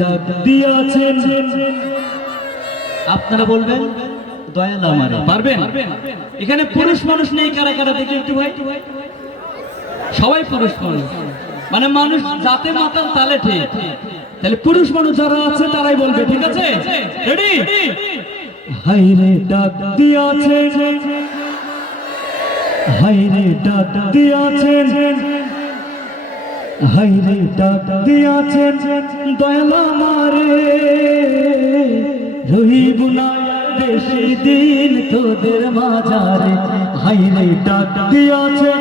ডাক দিয়াছেন আপনারা বলবেন দয়াল আমারে পারবেন? এখানে পুরুষ মানুষ নেই, কারা কারা দেখে একটু ভাই? সবাই পুরুষ মানুষ, মানে মানুষ জাতে মাতাল তালে ঠিক। তাহলে পুরুষ মানুষ যারা আছে তারাই বলবে, ঠিক আছে? রেডি? হাইরে ডাক দিয়াছেন, হাইরে ডাক দিয়াছেন, হাইরে ডাক দিয়াছেন দয়াল আমারে, রহিব না বেশি দিন তোদের মাঝারে। হাইরে ডাক দিয়াছেন,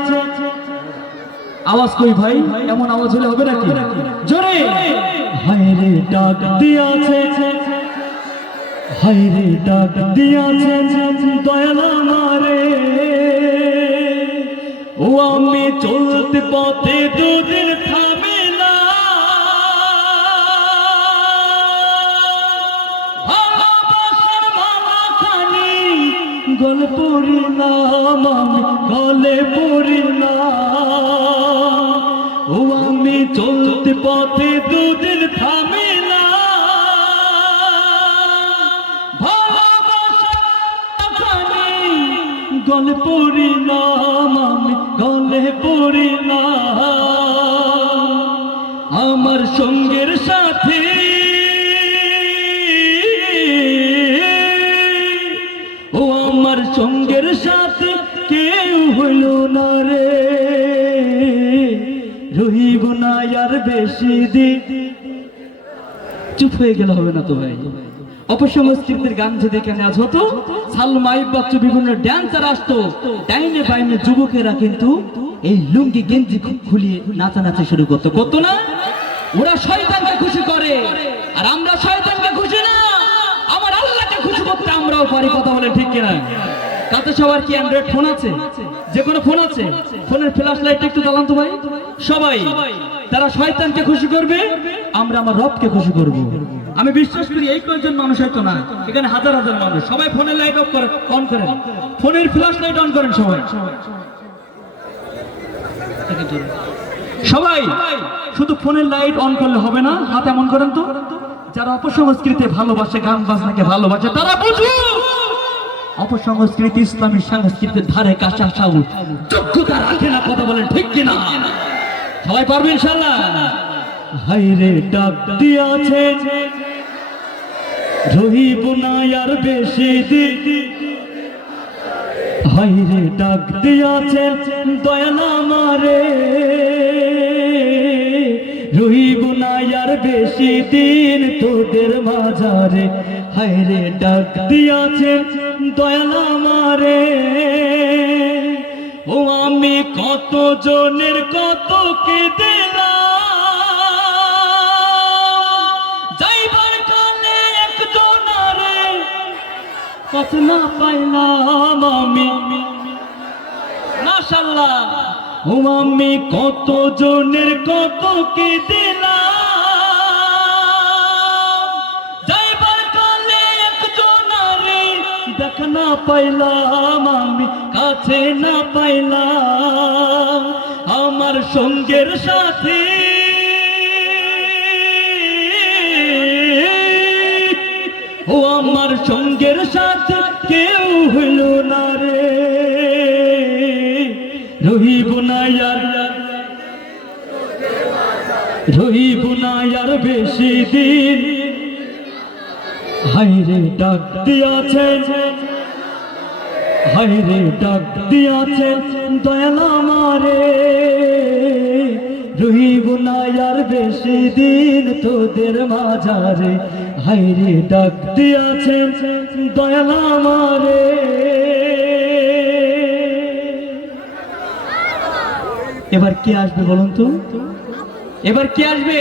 আওয়াজ কই ভাই? এমন আওয়াজ হলে হবে নাকি? জোরে! হাইরে ডাক দিয়াছেন, হাইরে ডাক দিয়াছেন দয়াল আমারে, ও আমি চলতে পথে দুদিন থামে না, ভালোবাসার মালাখানি গলে পড়িলাম, আমি গলে পড়িলাম, ও আমি চলতে পথে দুদিন থামে না, গলে পড়িলাম, আমি গলে পড়িলাম, আমার সঙ্গের সাথে ও আমার সঙ্গের সাথে কেউ হইল না রে, রহিব না আর বেশি দিন। চুপ হয়ে গেলে হবে না তো ভাই। অপসংস্কৃতির গান যদি এখানে আজ হতো, সালমাইক বাচ্চু বিভিন্ন ড্যান্সার আসতো, ডাইনে বাইনে যুবকেরা কিন্তু এই লুঙ্গি গেঞ্জি খুলিয়ে নাচানাচি শুরু করতো, করতো না? ওরা শয়তানকে খুশি করে, আর আমরা শয়তানকে খুশি না, আমার আল্লাহকে খুশি করতে আমরাও পারি। কথা বলে ঠিক কিনা? কাতে সবার কি অ্যান্ড্রয়েড ফোন আছে? যে কোনো ফোন আছে? ফোনের ফ্ল্যাশ লাইট একটু জ্বালান তো ভাই সবাই। তারা শয়তানকে খুশি করবে, আমরা আমার রবকে খুশি করব। আমি বিশ্বাস করি এই কয়েকজন মানুষ হয়তো না, এখানে হাজার হাজার মানুষ। সবাই ফোনের লাইট অফ করে, অন করেন, ফোনের ফ্ল্যাশ লাইট অন করেন সবাই সবাই। শুধু ফোনের লাইট অন করলে হবে না, হাত এমন করেন তো। যারা অপসংস্কৃতি ভালোবাসে, গান বাজনাকে ভালোবাসে, তারা বুঝুন অপসংস্কৃতি ইসলামী সংস্কৃতির ধারে কাছে আসা যোগ্যতা রাখে না। কথা বলেন ঠিক কিনা? সবাই পারবে ইনশাআল্লাহ। হাইরে ডাক দিয়াছেন, রহিব না আর বেশি দিন, হাইরে ডাক দিয়াছেন দয়াল আমারে, রহিব না আর বেশি দিন তোদের মাঝারে, হাইরে ডাক দিয়াছেন দয়াল আমারে, ও আমি কত জনের কত কে দিলাম, যাইবার কালে একজনারে কত না পাইলাম আমি, মাশাআল্লাহ। ও আমি কত জনের কত কে দিলাম, যাইবার কালে একজনারে দেখা না পাইলাম, আমি কাছে না পাইলাম, আমার সঙ্গের সাথে ও আমার সঙ্গের সাথে কেউ হইল না রে, রহিব না আর, রহিব না আর বেশি দিন, হাইরে ডাক দিয়াছেন, হাইরে ডাক দিয়াছেন দয়াল আমারে, রহিব না আর বেশি দিন তোদের মাঝারে, হাইরে ডাক দিয়াছেন দয়াল আমারে। এবার কে আসবে বলুন তো? এবার কে আসবে?